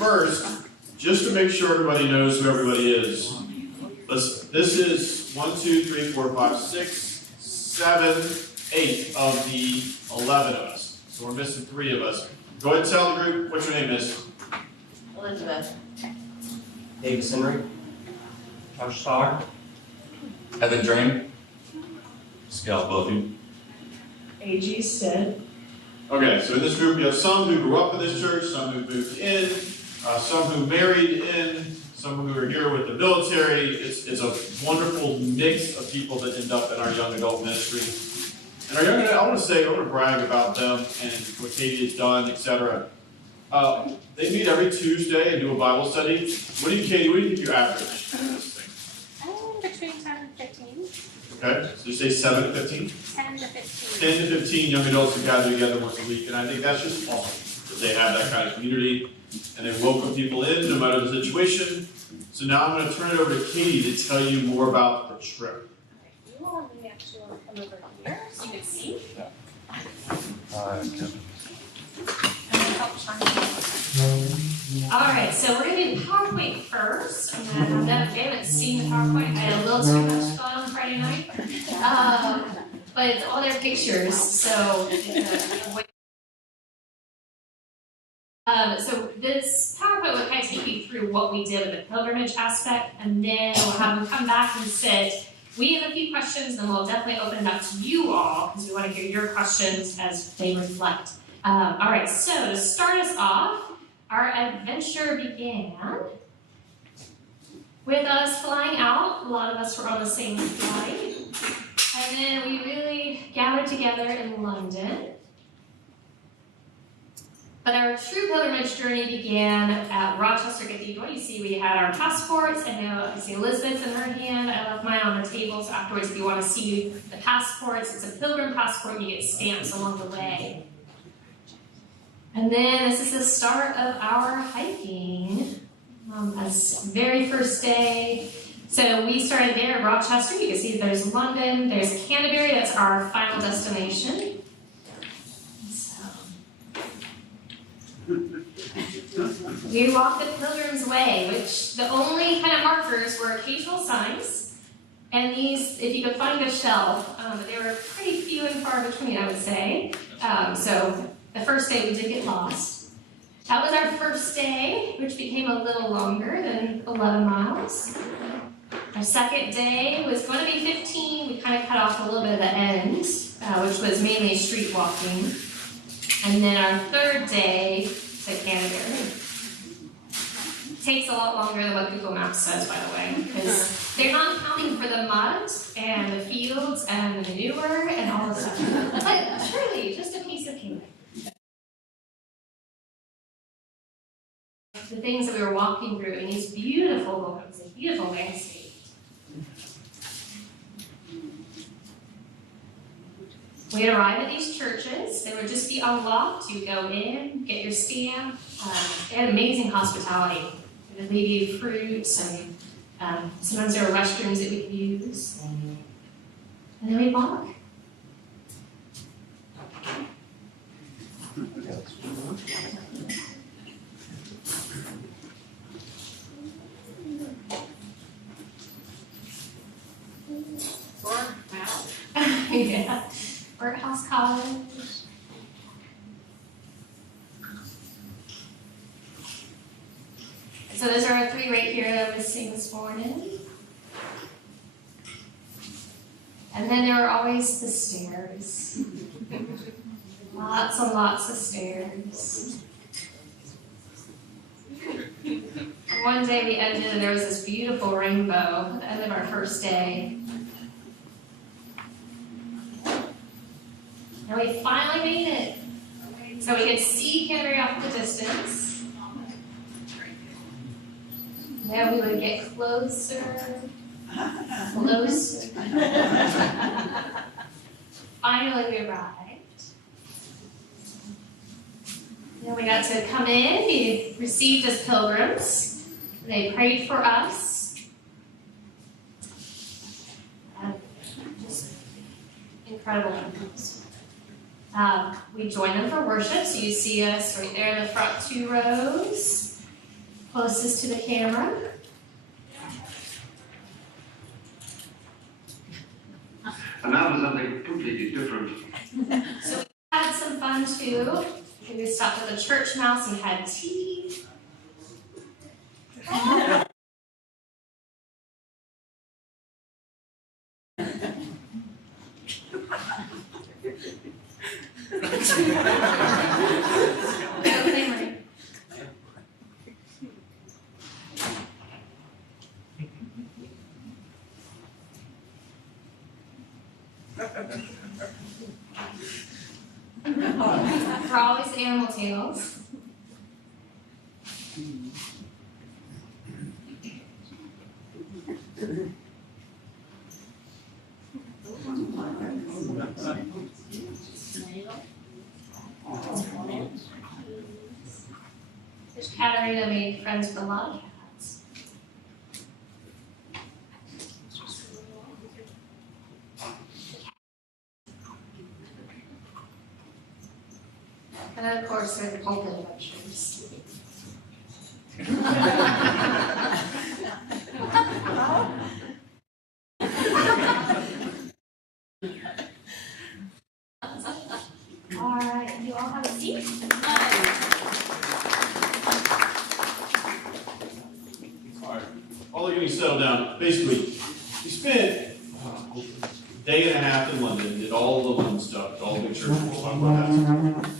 First, just to make sure everybody knows who everybody is, this is 1, 2, 3, 4, 5, 6, 7, 8 of the 11 of us. So we're missing 3 of us. Go ahead and tell the group what your name is. Elizabeth. Davis Henry. Josh Starr. Evan Drain. Scout Buffy. A.G. Stead. Okay, so in this group we have some who grew up in this church, some who moved in, some who married in, some who are here with the military. It's a wonderful mix of people that end up in our young adult ministry. And our young adult, I want to brag about them and what Katie has done, etc. They meet every Tuesday and do a Bible study. Katie, what do you think your average is in this thing? Between 10 and 15. Okay, so you say 7 to 15? 10 to 15. 10 to 15 young adults who gather together once a week, and I think that's just awesome that they have that kind of community, and they welcome people in no matter the situation. So now I'm going to turn it over to Katie to tell you more about the trip. You all may actually want to come over here so you can see. Alright, so we're going to do PowerPoint first. I'm going to have them, if you haven't seen the PowerPoint, I had a little too much fun on Friday night. But it's all their pictures, so so this PowerPoint will kind of take you through what we did with the pilgrimage aspect, and then we'll have them come back and sit. We have a few questions, and we'll definitely open it up to you all, because we want to hear your questions as they reflect. Alright, so to start us off, our adventure began with us flying out. A lot of us were on the same flight. And then we really gathered together in London. But our true pilgrimage journey began at Rochester Cathedral. You see we had our passports. I know I see Elizabeth's in her hand. I left mine on the table. So afterwards, if you want to see the passports, it's a pilgrim passport. You get stamps along the way. And then this is the start of our hiking. As very first day. So we started there at Rochester. You can see there's London, there's Canterbury, that's our final destination. So we walked the Pilgrim's Way, which the only kind of markers were occasional signs. And these, if you could find a shelf, but they were pretty few and far between, I would say. So the first day we did get lost. That was our first day, which became a little longer than 11 miles. Our second day was going to be 15. We kind of cut off a little bit at the end, which was mainly street walking. And then our third day to Canterbury. Takes a lot longer than what Google Maps says, by the way, because they're not accounting for the mud and the fields and the manure and all the stuff. But surely, just a piece of cake. The things that we were walking through in these beautiful landscapes. We had arrived at these churches. They would just be unlocked. You would go in, get your stamp. They had amazing hospitality. They would leave you fruits, and sometimes there were restrooms that we could use. And then we'd walk. Yeah. Workhouse College. So those are our 3 right here that I'm missing this morning. And then there were always the stairs. Lots and lots of stairs. One day we ended and there was this beautiful rainbow at the end of our first day. And we finally made it. So we could see Canterbury off in the distance. Then we would get closer. Finally we arrived. Then we got to come in, be received as pilgrims. They prayed for us. Just incredible memories. We joined them for worship, so you see us right there in the front 2 rows. closest to the camera. And now for something completely different. So we had some fun too. We stopped at the church mouse and had tea. Okay, Marie. For always animal tales. There's Katarina made friends with a lot of cats. And then of course there's the pulpit lectures. All right, you all have a seat. Alright, while they're getting settled down, basically, we spent a day and a half in London, did all the London stuff, all the big churches, we'll talk about that.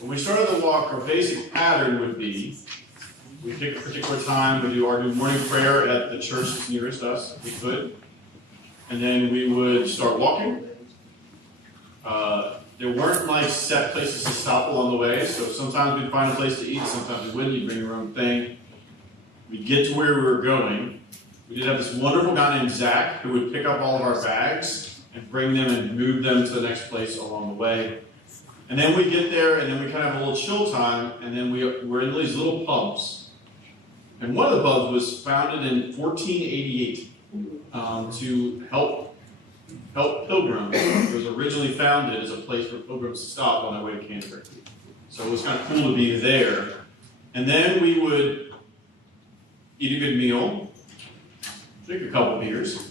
When we started the walk, our basic pattern would be, we pick a particular time, we do our morning prayer at the church that's nearest us, if we could. And then we would start walking. There weren't like set places to stop along the way, so sometimes we'd find a place to eat, sometimes we wouldn't, you'd bring your own thing. We'd get to where we were going. We did have this wonderful guy named Zach who would pick up all of our bags and bring them and move them to the next place along the way. And then we get there, and then we kind of have a little chill time, and then we're in these little pubs. And one of the pubs was founded in 1488 to help pilgrims. It was originally founded as a place for pilgrims to stop on their way to Canterbury. So it was kind of cool to be there. And then we would eat a good meal, drink a couple beers,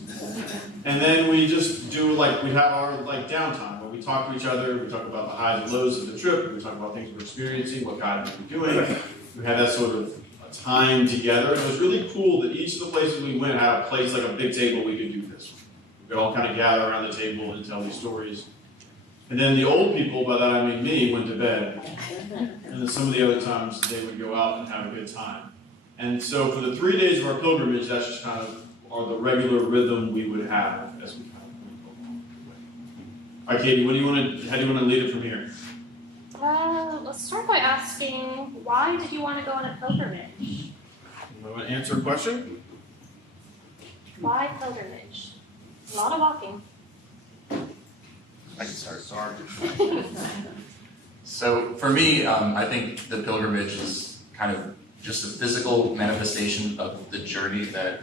and then we just do we have our downtime where we talk to each other, we talk about the highs and lows of the trip, we talk about things we're experiencing, what God has been doing. We had that sort of time together. It was really cool that each of the places we went had a place, like a big table we could do this. We could all kind of gather around the table and tell these stories. And then the old people, by that I mean me, went to bed. And then some of the other times they would go out and have a good time. And so for the 3 days of our pilgrimage, that's just kind of the regular rhythm we would have as we kind of went along the way. All right, Katie, how do you want to lead it from here? Let's start by asking, why did you want to go on a pilgrimage? You want to answer a question? Why pilgrimage? A lot of walking. I can start. So for me, I think the pilgrimage is kind of just a physical manifestation of the journey that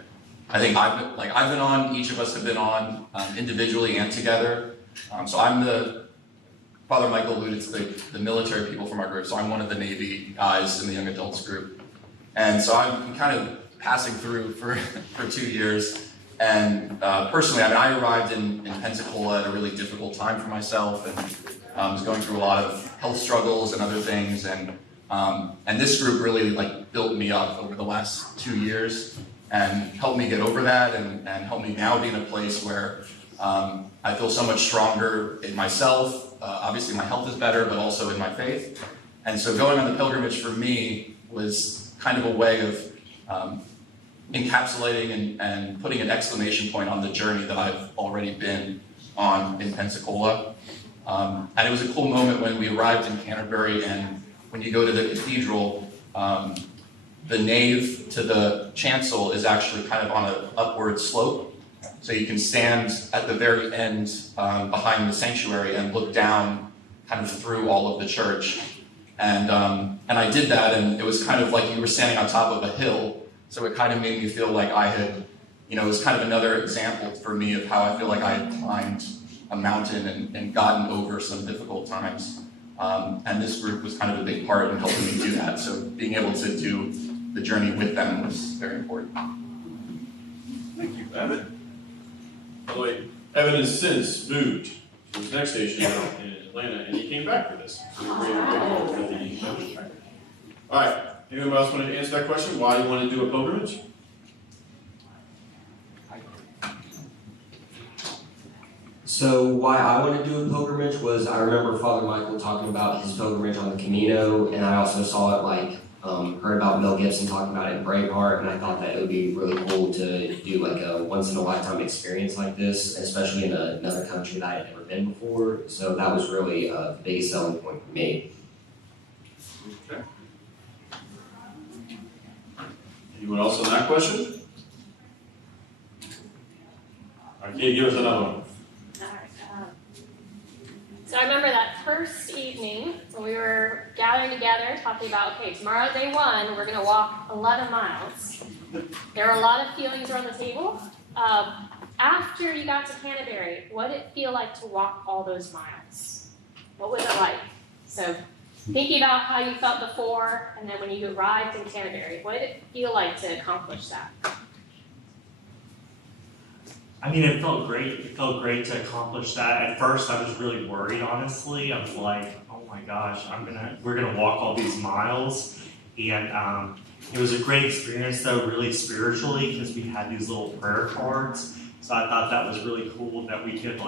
I think I've been on. Each of us have been on individually and together. So Father Michael alluded to the military people from our group. So I'm one of the Navy guys in the young adults group, and so I've been kind of passing through for 2 years. And personally, I arrived in Pensacola at a really difficult time for myself, and was going through a lot of health struggles and other things, and this group really built me up over the last 2 years and helped me get over that, and helped me now be in a place where I feel so much stronger in myself. Obviously, my health is better, but also in my faith. And so going on the pilgrimage for me was kind of a way of encapsulating and putting an exclamation point on the journey that I've already been on in Pensacola. And it was a cool moment when we arrived in Canterbury, and when you go to the cathedral, the nave to the chancel is actually kind of on an upward slope. So you can stand at the very end behind the sanctuary and look down kind of through all of the church. And I did that, and it was kind of like you were standing on top of a hill. So it kind of made me feel like I had, it was kind of another example for me of how I feel like I had climbed a mountain and gotten over some difficult times. And this group was kind of a big part in helping me do that. So being able to do the journey with them was very important. Thank you, Evan. By the way, Evan has since moved to his next station out in Atlanta, and he came back for this. So we're very grateful for the All right, anyone else want to answer that question? Why you want to do a pilgrimage? So why I want to do a pilgrimage was I remember Father Michael talking about his pilgrimage on the Camino, and I also saw it heard about Mel Gibson talking about it in Braveheart, and I thought that it would be really cool to do like a once in a lifetime experience like this, especially in another country that I had never been before. So that was really the biggest selling point for me. Okay. Anyone else on that question? All right, can you give us another one? So I remember that first evening when we were gathering together, talking about, okay, tomorrow day one, we're going to walk 11 miles. There were a lot of feelings around the table. After you got to Canterbury, what did it feel like to walk all those miles? What was it like? So thinking about how you felt before, and then when you arrived in Canterbury, what did it feel like to accomplish that? I mean, it felt great. It felt great to accomplish that. At first, I was really worried, honestly. I was like, oh my gosh, we're gonna walk all these miles. And it was a great experience though, really spiritually, because we had these little prayer cards. So I thought that was really cool that we could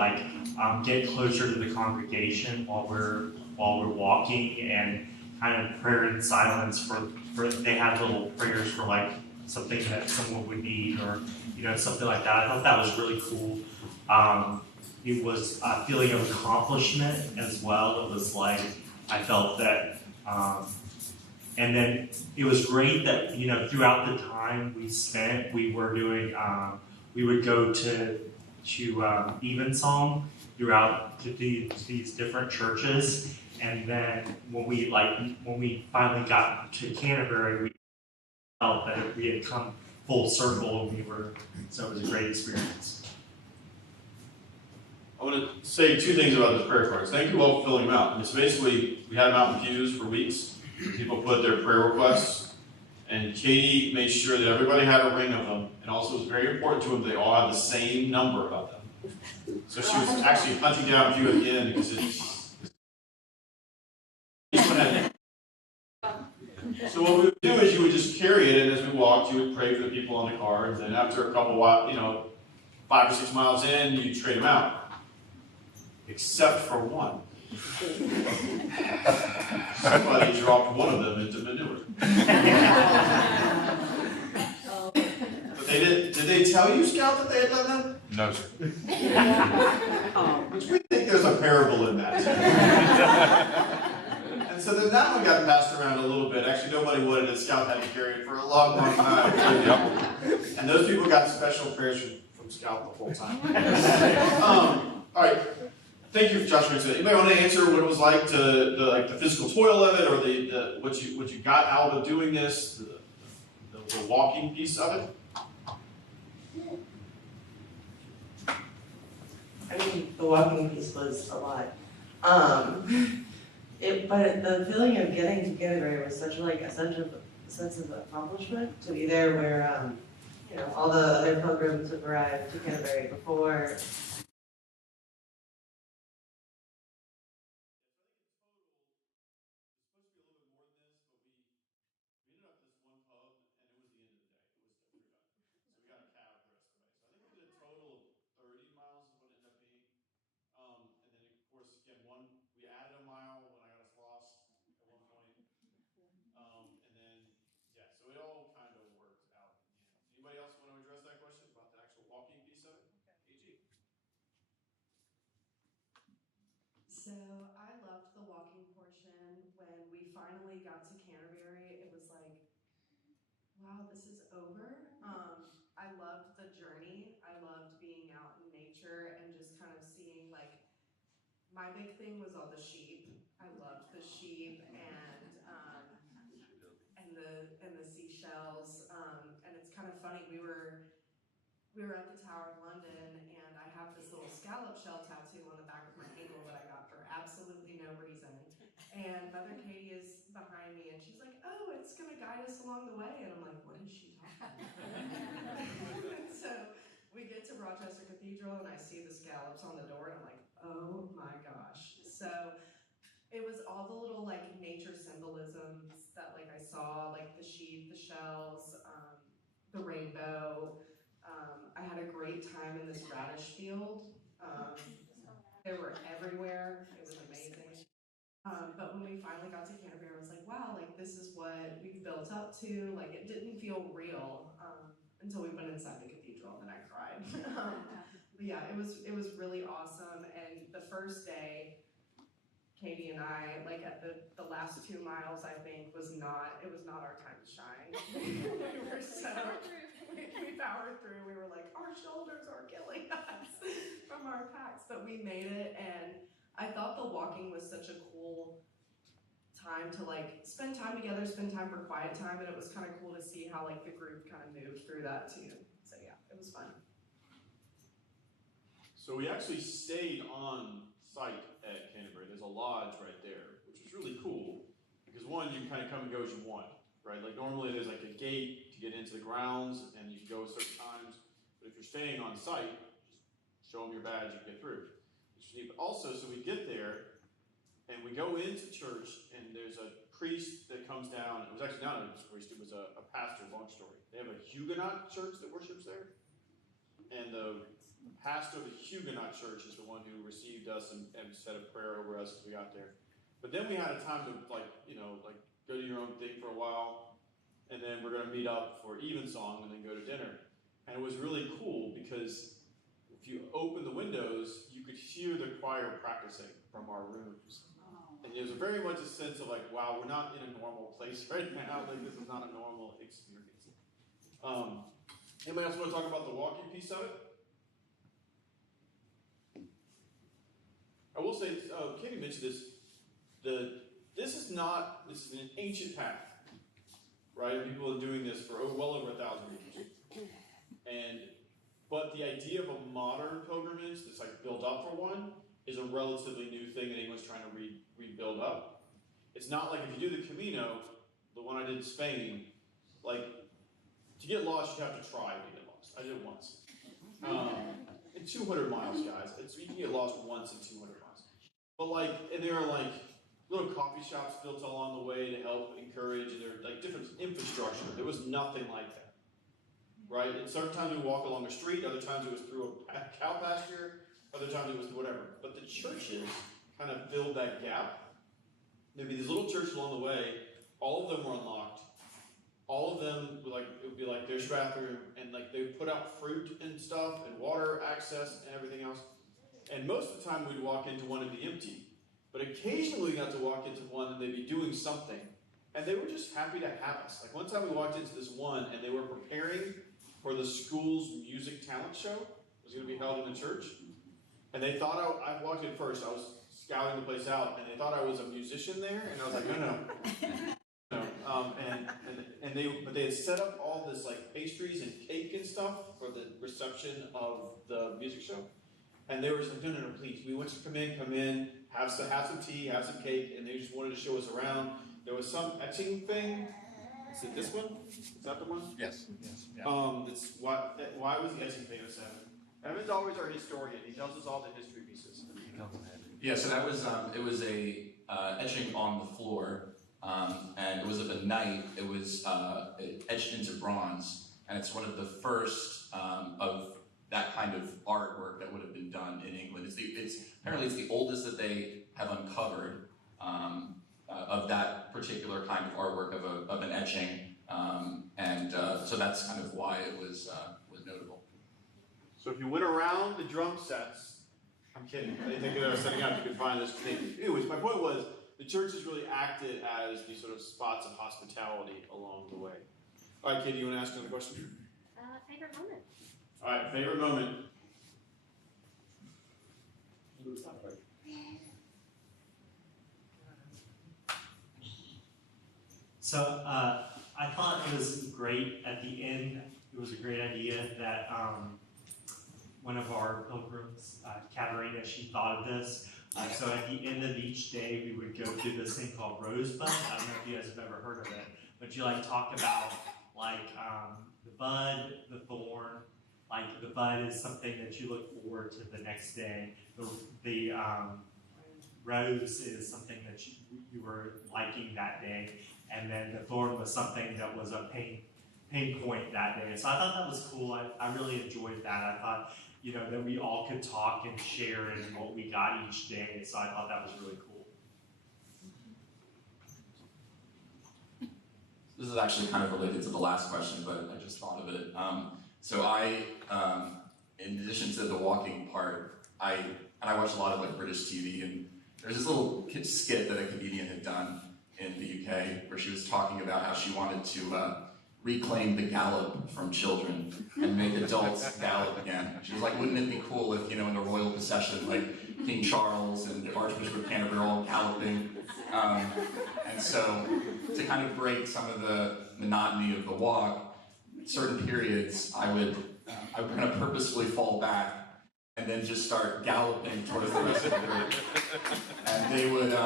get closer to the congregation while we're walking, and kind of prayer in silence for they had little prayers for something that someone would need, or something like that. I thought that was really cool. It was a feeling of accomplishment as well. It was like I felt that, and then it was great that throughout the time we spent, we were doing. We would go to Evensong throughout to these different churches, and then when we finally got to Canterbury, we felt that we had come full circle, and so it was a great experience. I want to say two things about those prayer cards. Thank you all for filling them out. And it's basically, we had them out in pews for weeks. People put their prayer requests, and Katie made sure that everybody had a ring of them, and also it was very important to them they all had the same number of them. So she was actually hunting down a few at the end, because so what we would do is you would just carry it, and as we walked, you would pray for the people on the cards, and after a couple, 5 or 6 miles in, you trade them out. Except for one. Somebody dropped one of them into manure. But they did they tell you, Scout, that they had done that? No, sir. Which we think there's a parable in that. And so then that one got passed around a little bit. Actually, nobody wanted it. Scout had to carry it for a long, long time. Yep. And those people got special prayers from Scout the whole time. All right. Thank you, Josh. Anybody want to answer what it was like the physical toil of it, or what you got out of doing this, the walking piece of it? I mean, the walking piece was a lot. But the feeling of getting to Canterbury was such a sense of accomplishment, to be there where all the other pilgrims have arrived to Canterbury before. We added a mile when I got us lost at one point. And then, so it all kind of worked out in the end. Anybody else want to address that question about the actual walking piece of it? AG. So I loved the walking portion. When we finally got to Canterbury, it was like, wow, this is over. I loved the journey. I loved being out in nature and just kind of seeing my big thing was all the sheep. I loved the sheep and the seashells. And it's kind of funny. We were at the Tower of London, and I have this little scallop shell tattoo on the back of my ankle that I got for absolutely no reason. And Mother Katie is behind me, and she's like, "Oh, it's gonna guide us along the way." And I'm like, Rochester Cathedral and I see the scallops on the door and I'm like, oh my gosh. So it was all the little like nature symbolisms that like I saw, like the sheep, the shells, the rainbow. I had a great time in this radish field. They were everywhere. It was amazing. But when we finally got to Canterbury, I was like, wow, like this is what we've built up to. Like it didn't feel real until we went inside the cathedral and then I cried. But yeah, it was really awesome. And the first day, Katie and I, like at the last 2 miles, I think, it was not our time to shine. We powered through. We were like, our shoulders are killing us from our packs, but we made it. And I thought the walking was such a cool time to like spend time together, spend time for quiet time, and it was kind of cool to see how like the group kind of moved through that too. So yeah, it was fun. So we actually stayed on site at Canterbury. There's a lodge right there, which was really cool because one, you can kind of come and go as you want, right? Like normally there's like a gate to get into the grounds and you can go at certain times, but if you're staying on site, just show them your badge, you get through. But also, so we get there and we go into church and there's a priest that comes down. It was actually not a priest, it was a pastor, long story. They have a Huguenot church that worships there. And the pastor of the Huguenot church is the one who received us and said a prayer over us as we got there. But then we had a time to go do your own thing for a while, and then we're going to meet up for evensong and then go to dinner. And it was really cool because if you open the windows, you could hear the choir practicing from our rooms. And there was very much a sense of like, wow, we're not in a normal place right now. Like this is not a normal experience. Anybody else want to talk about the walking piece of it? I will say, Katie mentioned this. This is an ancient path, right? People are doing this for well over 1,000 years. But the idea of a modern pilgrimage that's like built up for one is a relatively new thing that anyone's trying to rebuild up. It's not like if you do the Camino, the one I did in Spain, like to get lost, you have to try to get lost. I did it once. In 200 miles, guys. You can get lost once in 200 miles. But and there are like little coffee shops built along the way to help encourage, and there are like different infrastructure. There was nothing like that, right? And certain times we walk along a street, other times it was through a cow pasture, other times it was whatever. But the churches kind of filled that gap. There'd be these little churches along the way. All of them were unlocked. All of them were it would be like, there's your bathroom, and like they would put out fruit and stuff, and water access and everything else. And most of the time we'd walk into one and be empty. But occasionally we got to walk into one and they'd be doing something. And they were just happy to have us. Like one time we walked into this one and they were preparing for the school's music talent show. It was going to be held in the church. And they thought I walked in first. I was scouting the place out, and they thought I was a musician there. And I was like, no. But they had set up all this like pastries and cake and stuff for the reception of the music show. And they were just like, no, please. We want you to come in, have some tea, have some cake, and they just wanted to show us around. There was some etching thing. Is it this one? Is that the one? Yes. Yeah. That's why was the etching famous, Evan? Evan's always our historian. He tells us all the history pieces. Yeah, so that was it was a etching on the floor, and it was of a knight. It was etched into bronze, and it's one of the first of that kind of artwork that would have been done in England. Apparently it's the oldest that they have uncovered of that particular kind of artwork of an etching, so that's kind of why it was notable. So if you went around the drum sets, I'm kidding. I think they were setting up. You could find this thing. Anyways, my point was the churches really acted as these sort of spots of hospitality along the way. All right, Katie, you want to ask another question? Favorite moment? All right, favorite moment. So I thought it was great at the end. It was a great idea that one of our pilgrims, Katarina, she thought of this. So at the end of each day, we would go through this thing called Rosebud. I don't know if you guys have ever heard of it, but you talk about the bud, the thorn, like the bud is something that you look forward to the next day. The rose is something that you were liking that day, and then the thorn was something that was a pain point that day. So I thought that was cool. I really enjoyed that. I thought, that we all could talk and share in what we got each day. So I thought that was really cool. This is actually kind of related to the last question, but I just thought of it. So in addition to the walking part, I watch a lot of British TV, and there's this little skit that a comedian had done in the UK where she was talking about how she wanted to reclaim the gallop from children and make adults gallop again. She was like, wouldn't it be cool if, in the royal procession, King Charles and the Archbishop of Canterbury all galloping? And so to kind of break some of the monotony of the walk, certain periods I would kind of purposefully fall back and then just start galloping towards the rest of the group. And they would,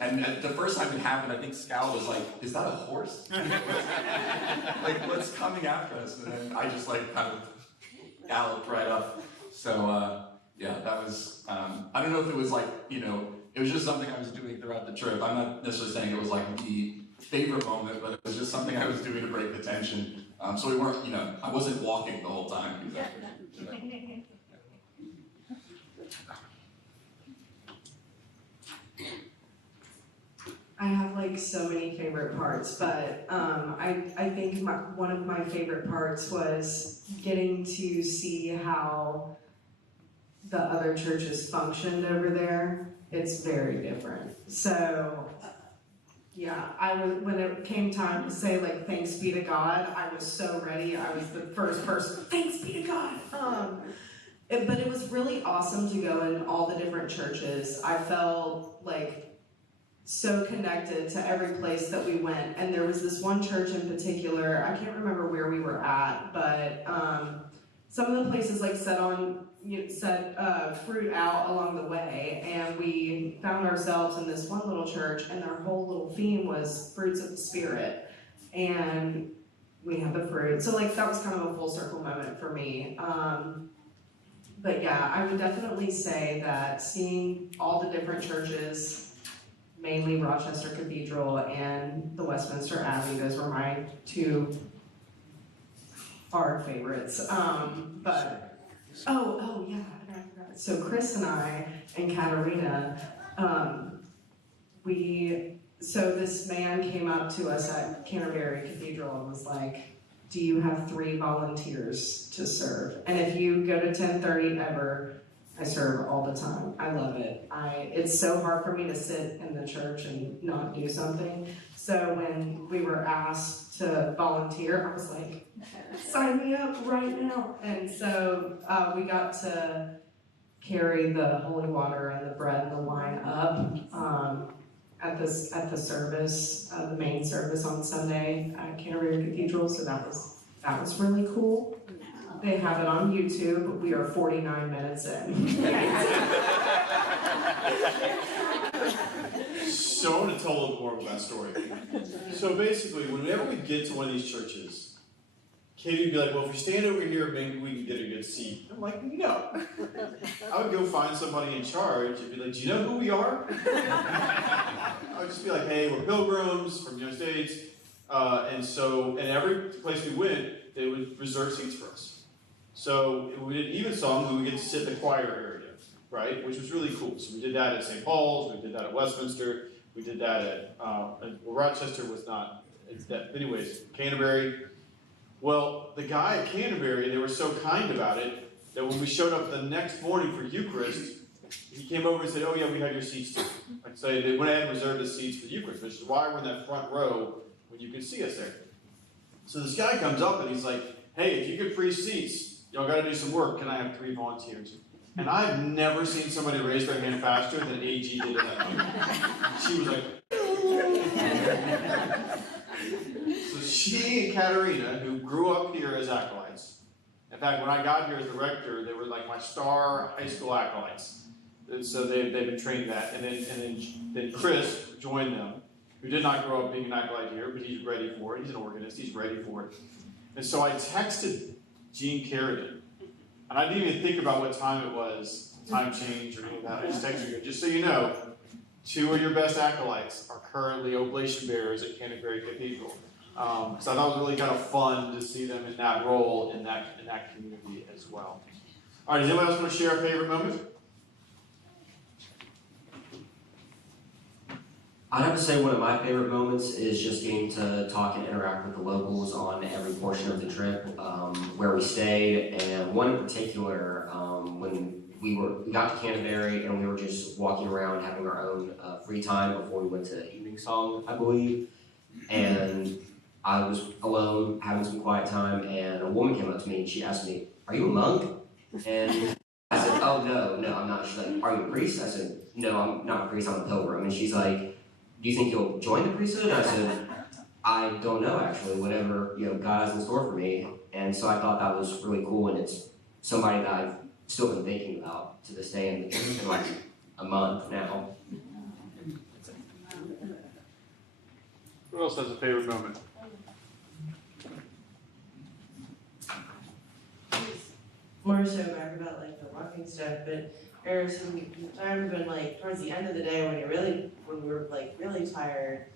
and the first time it happened, I think Scal was like, "Is that a horse? What's coming after us?" And then I just kind of galloped right up. So yeah, that was, I don't know if it was it was just something I was doing throughout the trip. I'm not necessarily saying it was the favorite moment, but it was just something I was doing to break the tension. So we weren't, I wasn't walking the whole time. I have so many favorite parts, but I think one of my favorite parts was getting to see how the other churches functioned over there. It's very different. So yeah, when it came time to say thanks be to God, I was so ready. I was the first person, thanks be to God. But it was really awesome to go in all the different churches. I felt so connected to every place that we went. And there was this one church in particular, I can't remember where we were at, but some of the places set fruit out along the way, and we found ourselves in this one little church, and their whole little theme was fruits of the Spirit. And we had the fruit. So that was kind of a full circle moment for me. But yeah, I would definitely say that seeing all the different churches, mainly Rochester Cathedral and the Westminster Abbey, those were my two hard favorites. But oh yeah, I forgot. So Chris and I and Katerina, so this man came up to us at Canterbury Cathedral and was like, "Do you have 3 volunteers to serve?" And if you go to 10:30 ever, I serve all the time. I love it. It's so hard for me to sit in the church and not do something. So when we were asked to volunteer, I was like, sign me up right now. And so we got to carry the holy water and the bread and the wine up at the service, the main service on Sunday at Canterbury Cathedral. So that was really cool. They have it on YouTube. We are 49 minutes in. So I want to tell a little more about that story. So basically, whenever we get to one of these churches, Katie would be like, "Well, if we stand over here, maybe we can get a good seat." I'm like, "No." I would go find somebody in charge and be like, "Do you know who we are?" I would just be like, "Hey, we're pilgrims from the United States." And every place we went, they would reserve seats for us. So we did even song, we would get to sit in the choir area, right? Which was really cool. So we did that at St. Paul's, we did that at Westminster, we did that at, Rochester was not, anyways, Canterbury. Well, the guy at Canterbury, they were so kind about it, that when we showed up the next morning for Eucharist, he came over and said, "Oh yeah, we have your seats too." I'd say they went ahead and reserved the seats for the Eucharist, which is why we're in that front row when you can see us there. So this guy comes up and he's like, "Hey, if you get free seats, y'all got to do some work. Can I have 3 volunteers?" And I've never seen somebody raise their hand faster than AG did at that moment. She was like, so she and Katerina, who grew up here as acolytes, in fact, when I got here as the rector, they were my star high school acolytes. And so they've been trained that. And then Chris joined them, who did not grow up being an acolyte here, but he's ready for it. He's an organist. He's ready for it. And so I texted Gene Carrigan. And I didn't even think about what time it was, time change or any of that. I just texted you. Just so you know, 2 of your best acolytes are currently oblation bearers at Canterbury Cathedral. So I thought it was really kind of fun to see them in that role in that community as well. All right, does anyone else want to share a favorite moment? I'd have to say one of my favorite moments is just getting to talk and interact with the locals on every portion of the trip, where we stayed, and one in particular, when we got to Canterbury and we were just walking around having our own free time before we went to evening song, I believe, and I was alone having some quiet time, and a woman came up to me and she asked me, "Are you a monk?" And I said, "Oh no, I'm not." She's like, "Are you a priest?" I said, "No, I'm not a priest, I'm a pilgrim." And she's like, "Do you think you'll join the priesthood?" And I said, "I don't know actually, whatever God has in store for me." And so I thought that was really cool, and it's somebody that I've still been thinking about to this day in like a month now. Who else has a favorite moment? More so back about like the walking stuff, but there are some times when like towards the end of the day when we were like really tired,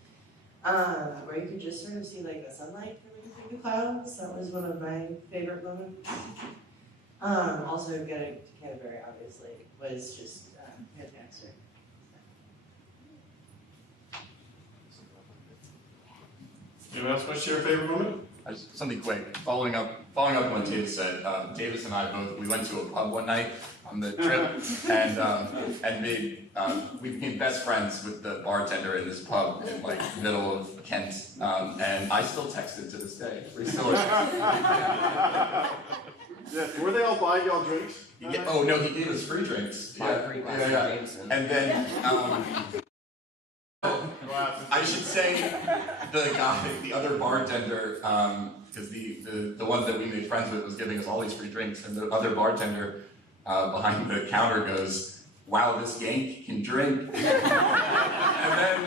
where you could just sort of see like the sunlight coming through the clouds. That was one of my favorite moments. Also getting to Canterbury obviously was just fantastic. Anyone else want to share a favorite moment? Something quick, following up on what Davis said. Davis and I we went to a pub one night on the trip, and we became best friends with the bartender in this pub in like the middle of Kent, and I still text it to this day. We still. Yeah, were they all buying y'all drinks? Oh no, he gave us free drinks. Yeah. And then. I should say the other bartender, because the one that we made friends with was giving us all these free drinks, and the other bartender behind the counter goes, "Wow, this Yank can drink." And then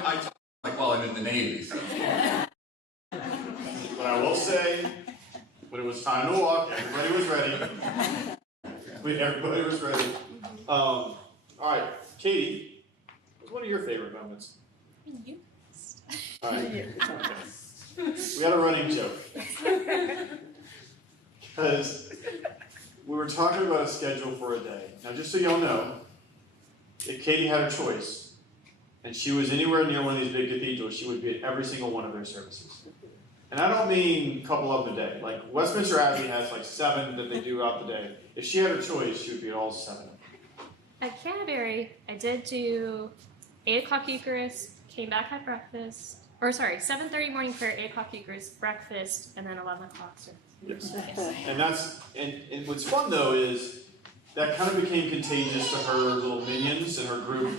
I told him, like, "Well, I'm in the Navy." So. But I will say, when it was time to walk, everybody was ready. Everybody was ready. All right, Katie, what's one of your favorite moments? All right. Okay. We had a running joke. Because we were talking about a schedule for a day. Now, just so y'all know, if Katie had a choice, and she was anywhere near one of these big cathedrals, she would be at every single one of their services. And I don't mean a couple of them a day. Like, Westminster Abbey has like 7 that they do out the day. If she had a choice, she would be at all 7 of them. At Canterbury, I did do 8 o'clock Eucharist, came back at breakfast, 7:30 morning prayer, 8 o'clock Eucharist, breakfast, and then 11 o'clock service. Yes. And what's fun though is that kind of became contagious to her little minions and her group.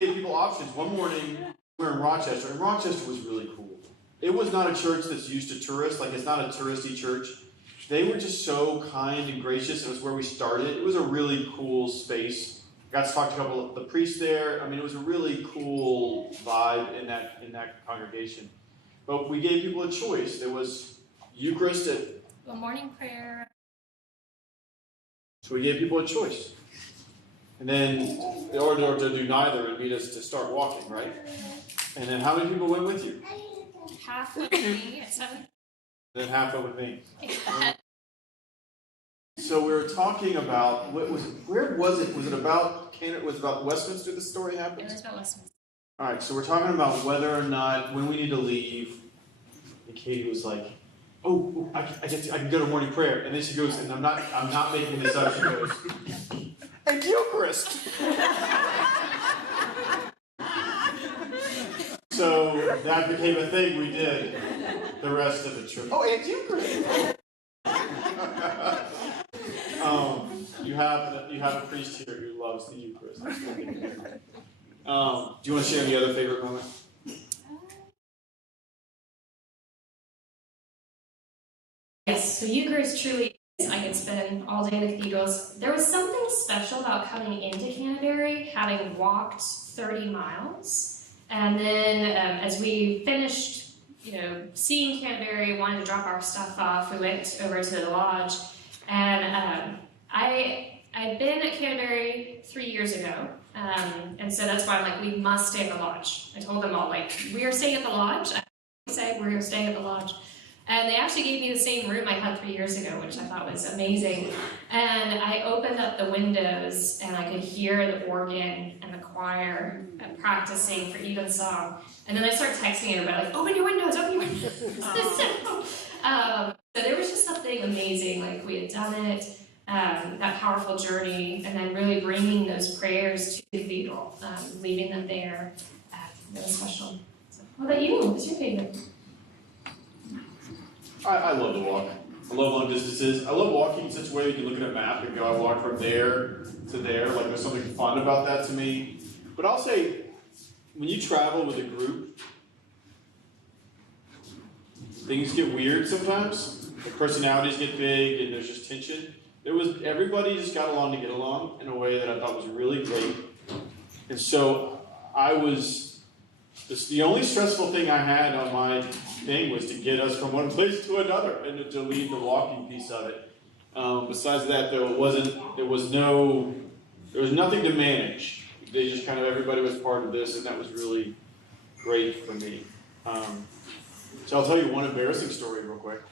Gave people options. One morning we were in Rochester, and Rochester was really cool. It was not a church that's used to tourists, like it's not a touristy church. They were just so kind and gracious. It was where we started. It was a really cool space. Got to talk to a couple of the priests there. I mean, it was a really cool vibe in that congregation. But we gave people a choice. There was Eucharist at Morning prayer. So we gave people a choice. And then, in order to do neither and meet us to start walking, right? And then how many people went with you? Half with me at 7. And then half went with me. So we were talking about, where was it? Was it about Canada? Was it about Westminster the story happened? It was about Westminster. All right, so we're talking about whether or not, when we need to leave, and Katie was like, I can go to morning prayer. And then she goes, and I'm not making this up, she goes, and Eucharist! So that became a thing we did the rest of the trip. Oh, and Eucharist! You have a priest here who loves the Eucharist. Do you want to share any other favorite moment? Yes, so Eucharist truly is, I could spend all day in the cathedrals. There was something special about coming into Canterbury, having walked 30 miles. And then as we finished seeing Canterbury, wanted to drop our stuff off. We went over to the lodge, and I'd been at Canterbury 3 years ago, and so that's why I'm like, we must stay at the lodge. I told them all, like, we are staying at the lodge. I said we're staying at the lodge. And they actually gave me the same room I had 3 years ago, which I thought was amazing. And I opened up the windows, and I could hear the organ and the choir practicing for evensong. And then I started texting everybody, like, open your windows, open your windows. So there was just something amazing, like we had done it, that powerful journey, and then really bringing those prayers to the cathedral, leaving them there. That was special. So, what about you? What's your favorite? I love to walk. I love long distances. I love walking in such a way you can look at a map and go, I walked from there to there. Like, there's something fun about that to me. But I'll say, when you travel with a group, things get weird sometimes. The personalities get big and there's just tension. Everybody just got along to get along in a way that I thought was really great. And so the only stressful thing I had on my thing was to get us from one place to another and to leave the walking piece of it. Besides that, though, there was nothing to manage. They just kind of, everybody was part of this, and that was really great for me. So I'll tell you one embarrassing story real quick.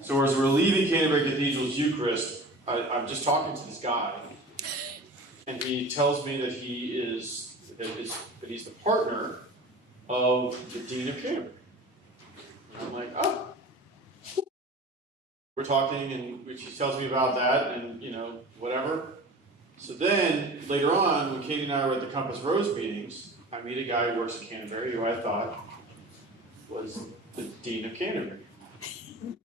So as we're leaving Canterbury Cathedral's Eucharist, I'm just talking to this guy, and he tells me that he's the partner of the Dean of Canterbury. And I'm like, oh. We're talking, and she tells me about that, and whatever. So then, later on, when Katie and I were at the Compass Rose meetings, I meet a guy who works at Canterbury, who I thought was the Dean of Canterbury.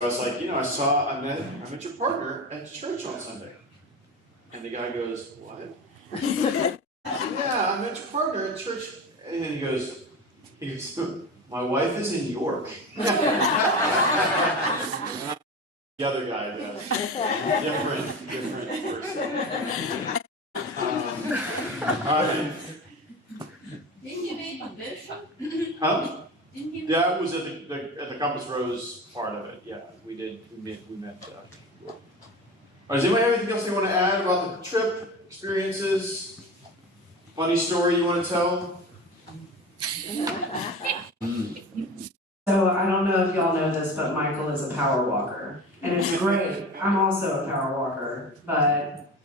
I was like, I met your partner at church on Sunday. And the guy goes, what? Yeah, I met your partner at church. And he goes, my wife is in York. The other guy, different person. Didn't you meet the bishop? Huh? Didn't you? Yeah, it was at the Compass Rose part of it. Yeah, we did. We met. All right, does anybody have anything else they want to add about the trip, experiences, funny story you want to tell? So I don't know if y'all know this, but Michael is a power walker. And it's great. I'm also a power walker, but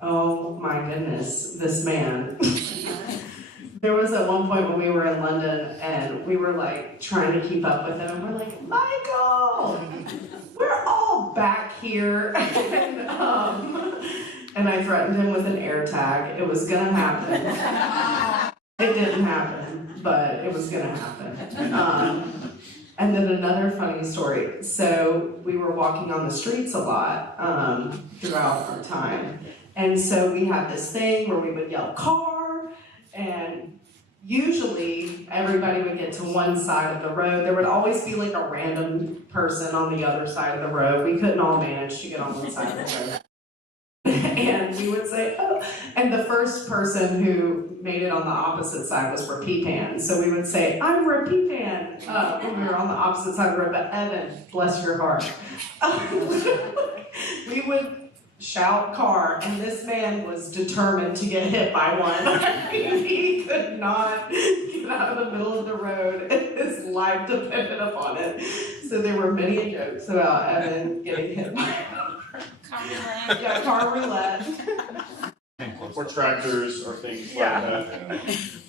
oh my goodness, this man. There was at one point when we were in London and we were like trying to keep up with him. We're like, Michael, we're all back here. And I threatened him with an air tag. It was gonna happen. It didn't happen, but it was gonna happen. And then another funny story. So we were walking on the streets a lot throughout our time. And so we had this thing where we would yell, car, and usually everybody would get to one side of the road. There would always be like a random person on the other side of the road. We couldn't all manage to get on one side of the road. And we would say, oh, and the first person who made it on the opposite side was for Peepan. So we would say, I'm for Peepan, when we were on the opposite side of the road, but Evan, bless your heart. We would shout car, and this man was determined to get hit by one. I mean, he could not get out of the middle of the road, and his life depended upon it. So there were many jokes about Evan getting hit by a car. Yeah, car roulette. Or tractors or things like that.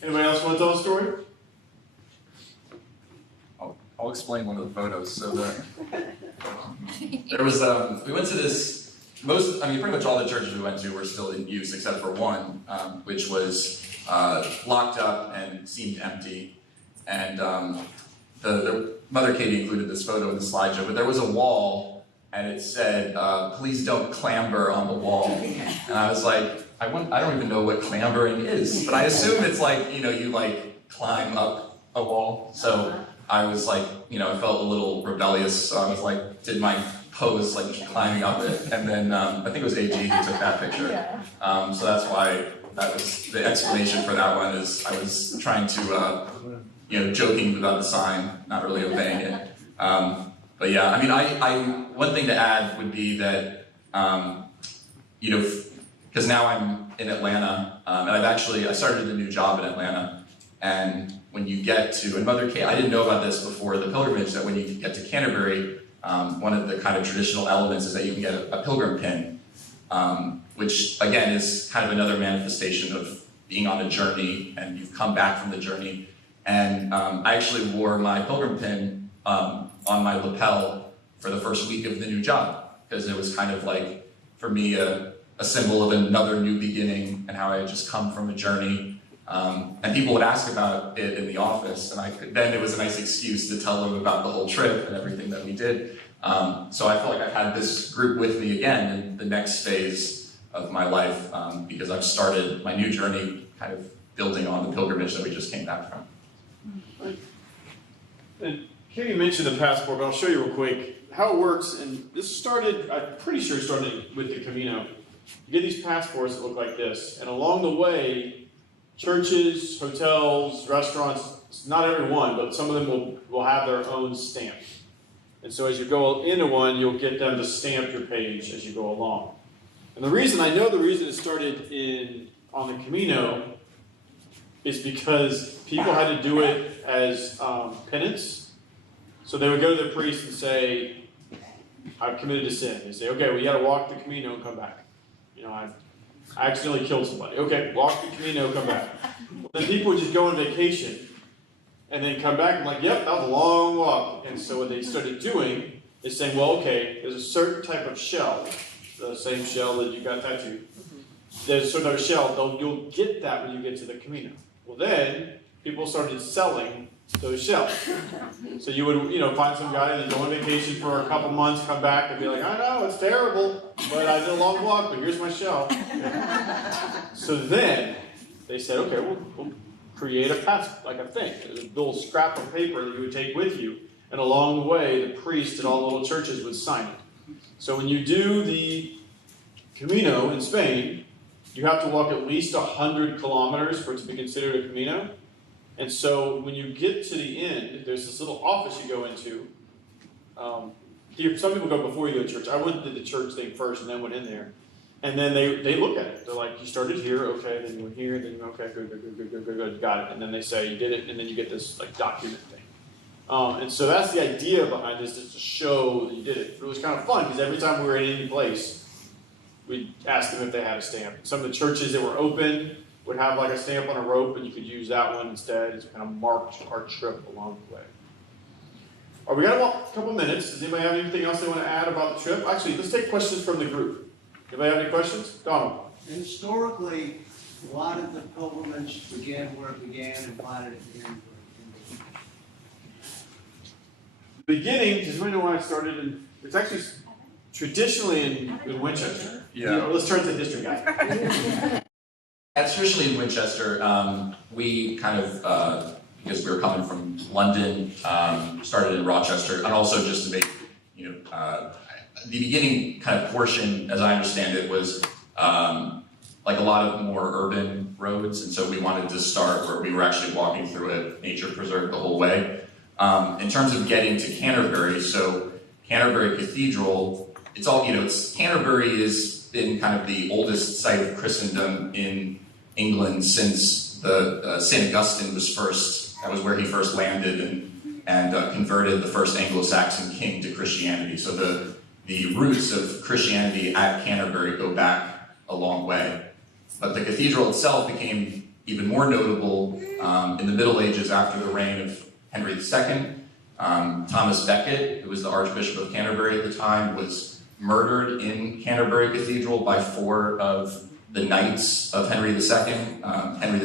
Anybody else want to tell a story? I'll explain one of the photos. So there was we went to this pretty much all the churches we went to were still in use except for one, which was locked up and seemed empty. And the Mother Katie included this photo in the slideshow, but there was a wall and it said, please don't clamber on the wall. And I was like, I don't even know what clambering is, but I assume it's like, you like climb up a wall. So I was like, I felt a little rebellious, so I was like, did my pose like climbing up it. And then I think it was AG who took that picture. So that's why that was the explanation for that one is I was trying to joking about the sign, not really obeying it. But yeah, I mean, one thing to add would be that, because now I'm in Atlanta, and I started a new job in Atlanta, and when you get to, and Mother Kate, I didn't know about this before the pilgrimage, that when you get to Canterbury, one of the kind of traditional elements is that you can get a pilgrim pin, which again is kind of another manifestation of being on a journey, and you've come back from the journey. And I actually wore my pilgrim pin on my lapel for the first week of the new job, because it was kind of like, for me, a symbol of another new beginning and how I had just come from a journey. And people would ask about it in the office, and then it was a nice excuse to tell them about the whole trip and everything that we did. So I felt like I had this group with me again in the next phase of my life, because I've started my new journey kind of building on the pilgrimage that we just came back from. And Katie mentioned the passport, but I'll show you real quick how it works. And this started, I'm pretty sure it started with the Camino. You get these passports that look like this, and along the way, churches, hotels, restaurants, not every one, but some of them will have their own stamp. And so as you go into one, you'll get them to stamp your page as you go along. And the reason it started on the Camino is because people had to do it as penance. So they would go to the priest and say, I've committed a sin. They say, okay, well, you got to walk the Camino and come back. I accidentally killed somebody. Okay, walk the Camino, come back. Well, then people would just go on vacation and then come back and like, yep, that was a long walk. And so what they started doing is saying, well, okay, there's a certain type of shell, the same shell that you got tattooed. There's a certain type of shell, you'll get that when you get to the Camino. Well, then people started selling those shells. So you would, find some guy and go on vacation for a couple months, come back and be like, I know, it's terrible, but I did a long walk, but here's my shell. So then they said, okay, we'll create a thing, a little scrap of paper that you would take with you, and along the way, the priest at all the little churches would sign it. So when you do the Camino in Spain, you have to walk at least 100 kilometers for it to be considered a Camino. And so when you get to the end, there's this little office you go into. Some people go before you go to church. I went to the church thing first and then went in there. And then they look at it. They're like, you started here, okay, then you went here, then you went, okay, good, got it. And then they say you did it, and then you get this document thing. And so that's the idea behind this, is to show that you did it. It was kind of fun, because every time we were in any place, we'd ask them if they had a stamp. Some of the churches that were open would have a stamp on a rope, and you could use that one instead. It's kind of marked our trip along the way. All right, we got a couple minutes. Does anybody have anything else they want to add about the trip? Actually, let's take questions from the group. Anybody have any questions? Donald. Historically, why did the pilgrimage begin where it began, and why did it end The beginning, does anybody know why it started? It's actually traditionally in Winchester. Yeah. Let's turn to the history guy. It's traditionally in Winchester. We kind of, because we were coming from London, started in Rochester, and also just to make, the beginning kind of portion, as I understand it, was like a lot of more urban roads, and so we wanted to start where we were actually walking through a nature preserve the whole way. In terms of getting to Canterbury, so Canterbury Cathedral, Canterbury has been kind of the oldest site of Christendom in England since St. Augustine that was where he first landed and converted the first Anglo-Saxon king to Christianity. So the roots of Christianity at Canterbury go back a long way. But the cathedral itself became even more notable in the Middle Ages after the reign of Henry II. Thomas Becket, who was the Archbishop of Canterbury at the time, was murdered in Canterbury Cathedral by 4 of the knights of Henry II. Henry II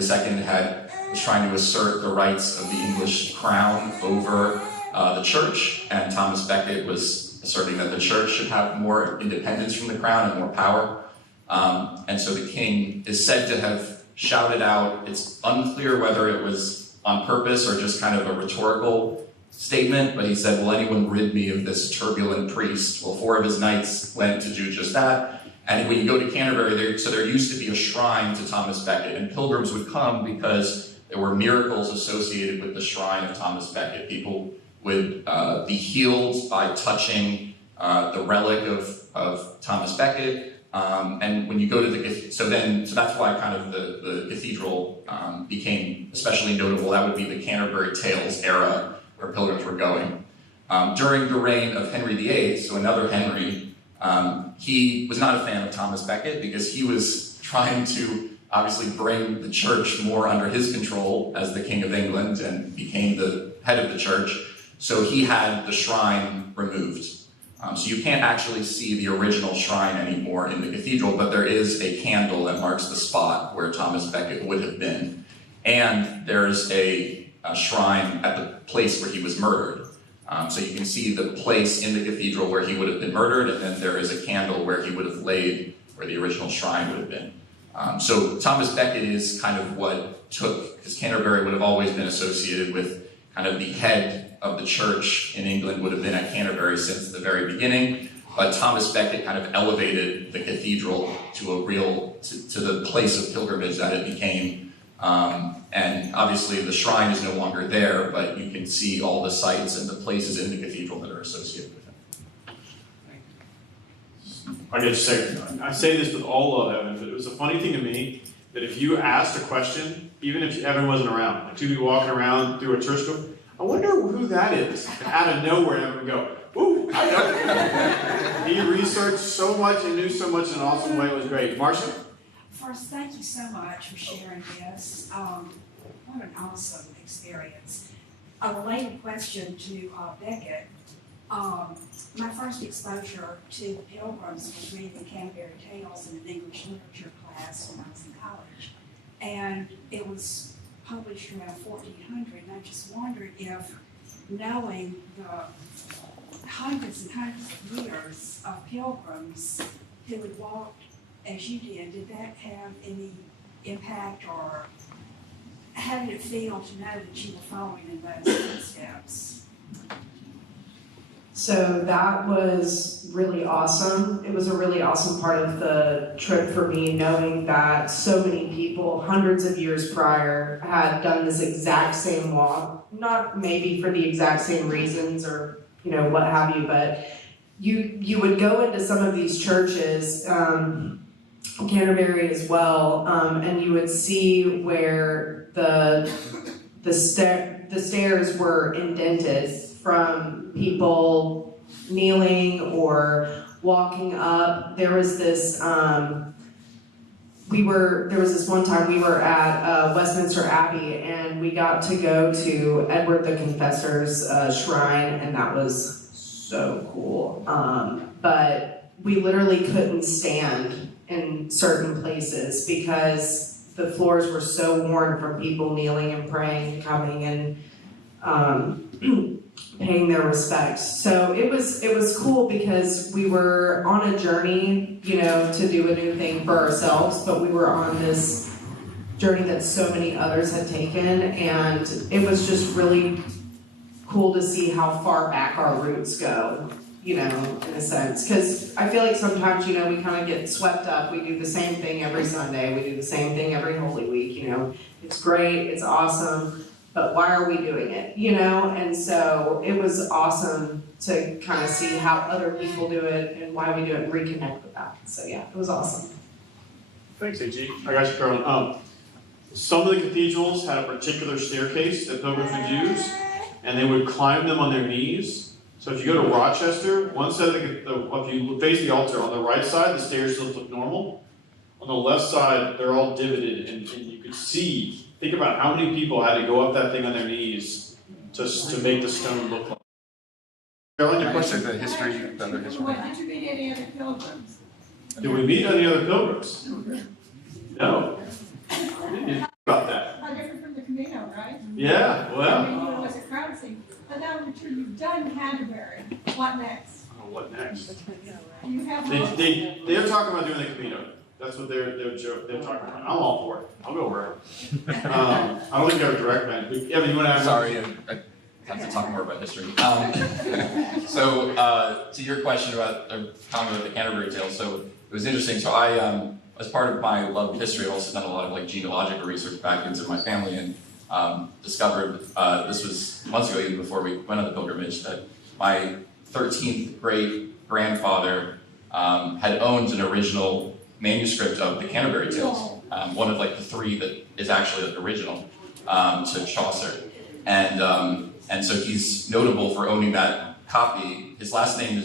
was trying to assert the rights of the English crown over the church, and Thomas Becket was asserting that the church should have more independence from the crown and more power. And so the king is said to have shouted out, it's unclear whether it was on purpose or just kind of a rhetorical statement, but he said, will anyone rid me of this turbulent priest? Well, 4 of his knights went to do just that. And when you go to Canterbury, there used to be a shrine to Thomas Becket, and pilgrims would come because there were miracles associated with the shrine of Thomas Becket. People would be healed by touching the relic of Thomas Becket. And when you go to so that's why kind of the cathedral became especially notable. That would be the Canterbury Tales era where pilgrims were going. During the reign of Henry VIII, so another Henry, he was not a fan of Thomas Becket because he was trying to obviously bring the church more under his control as the King of England and became the head of the church. So he had the shrine removed. So you can't actually see the original shrine anymore in the cathedral, but there is a candle that marks the spot where Thomas Becket would have been. And there's a shrine at the place where he was murdered. So you can see the place in the cathedral where he would have been murdered, and then there is a candle where he would have laid, where the original shrine would have been. So Thomas Becket is kind of what took, because Canterbury would have always been associated with kind of the head of the church in England would have been at Canterbury since the very beginning, but Thomas Becket kind of elevated the cathedral to to the place of pilgrimage that it became. And obviously the shrine is no longer there, but you can see all the sites and the places in the cathedral that are associated with it. I gotta say, I say this with all love, Evan, but it was a funny thing to me that if you asked a question, even if Evan wasn't around, like two people walking around through a church door, I wonder who that is. And out of nowhere, Evan would go, ooh, I know. He researched so much and knew so much in an awesome way. It was great. Marcia? First, thank you so much for sharing this. What an awesome experience. A related question to Becket. My first exposure to the Pilgrims was reading Canterbury Tales in an English literature class when I was in college. And it was published around 1400, and I just wondered if, knowing the hundreds and hundreds of years of pilgrims who had walked as you did that have any impact, or how did it feel to know that you were following in those footsteps? So that was really awesome. It was a really awesome part of the trip for me, knowing that so many people, hundreds of years prior, had done this exact same walk. Not maybe for the exact same reasons or, what have you, but you would go into some of these churches, Canterbury as well, and you would see where the stairs were indented from people kneeling or walking up. There was this one time we were at Westminster Abbey, and we got to go to Edward the Confessor's shrine, and that was so cool. But we literally couldn't stand in certain places because the floors were so worn from people kneeling and praying, coming and paying their respects. So it was cool because we were on a journey, to do a new thing for ourselves, but we were on this journey that so many others had taken, and it was just really cool to see how far back our roots go, in a sense. Because I feel like sometimes, we kind of get swept up. We do the same thing every Sunday. We do the same thing every Holy Week, It's great, it's awesome, but why are we doing it, And so it was awesome to kind of see how other people do it and why we do it and reconnect with that. So yeah, it was awesome. Thanks, AG. I got you, Carolyn. Some of the cathedrals had a particular staircase that pilgrims would use, and they would climb them on their knees. So if you go to Rochester, one side of if you face the altar, on the right side, the stairs still look normal. On the left side, they're all divoted, and you could see. Think about how many people had to go up that thing on their knees to make the stone look like. Caroline, your question? The other history. Well, did you meet any other pilgrims? Did we meet any other pilgrims? No. We didn't think about that. How different from the Camino, right? Yeah, well. I mean, it was a crowd scene. But now that you've done Canterbury, what next? Oh, what next? Do you have They're talking about doing the Camino. That's what they're talking about. I'm all for it. I'll go wherever. I don't think we have a direct plan. Evan, you want to add? Sorry, I have to talk more about history. So to your question about comment about the Canterbury Tales, so it was interesting. So I, as part of my love of history, I've also done a lot of genealogical research back into my family, and discovered, this was months ago, even before we went on the pilgrimage, that my 13th great grandfather had owned an original manuscript of the Canterbury Tales, one of like the three that is actually original to Chaucer, and so he's notable for owning that copy. His name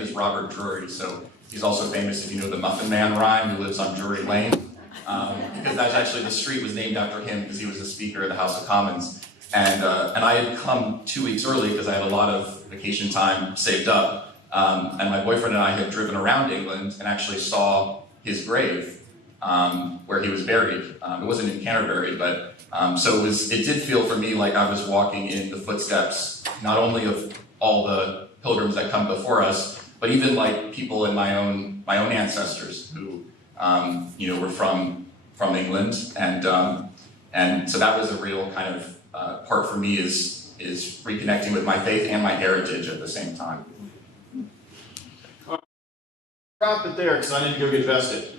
is Robert Drury, so he's also famous if you know the Muffin Man rhyme who lives on Drury Lane, because that's actually the street was named after him because he was a Speaker of the House of Commons, and I had come 2 weeks early because I had a lot of vacation time saved up, and my boyfriend and I had driven around England and actually saw his grave where he was buried. It wasn't in Canterbury, but so it did feel for me like I was walking in the footsteps not only of all the pilgrims that come before us, but even like people in my own ancestors who were from England, and so that was a real kind of part for me is reconnecting with my faith and my heritage at the same time. Stop it there because I need to go get vested.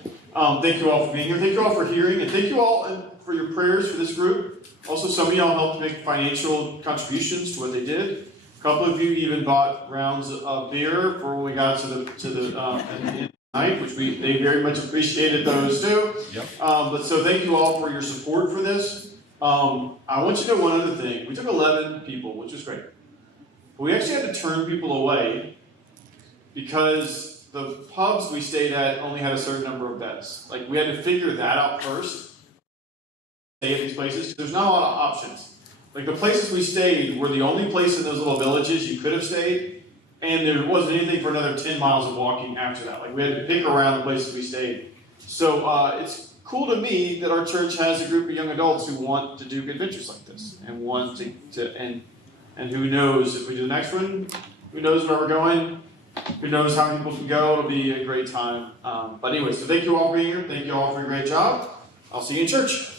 Thank you all for being here. Thank you all for hearing, and thank you all for your prayers for this group. Also, some of y'all helped make financial contributions to what they did. A couple of you even bought rounds of beer for when we got to the night, which they very much appreciated those too. Yep. But so thank you all for your support for this. I want you to know one other thing. We took 11 people, which was great. But we actually had to turn people away because the pubs we stayed at only had a certain number of beds. Like, we had to figure that out first. Stay at these places, because there's not a lot of options. Like, the places we stayed were the only place in those little villages you could have stayed, and there wasn't anything for another 10 miles of walking after that. Like, we had to pick around the places we stayed. So it's cool to me that our church has a group of young adults who want to do adventures like this, and want and who knows if we do the next one, who knows where we're going. Who knows how many people can go? It'll be a great time. But anyway, so thank you all for being here. Thank you all for a great job. I'll see you in church.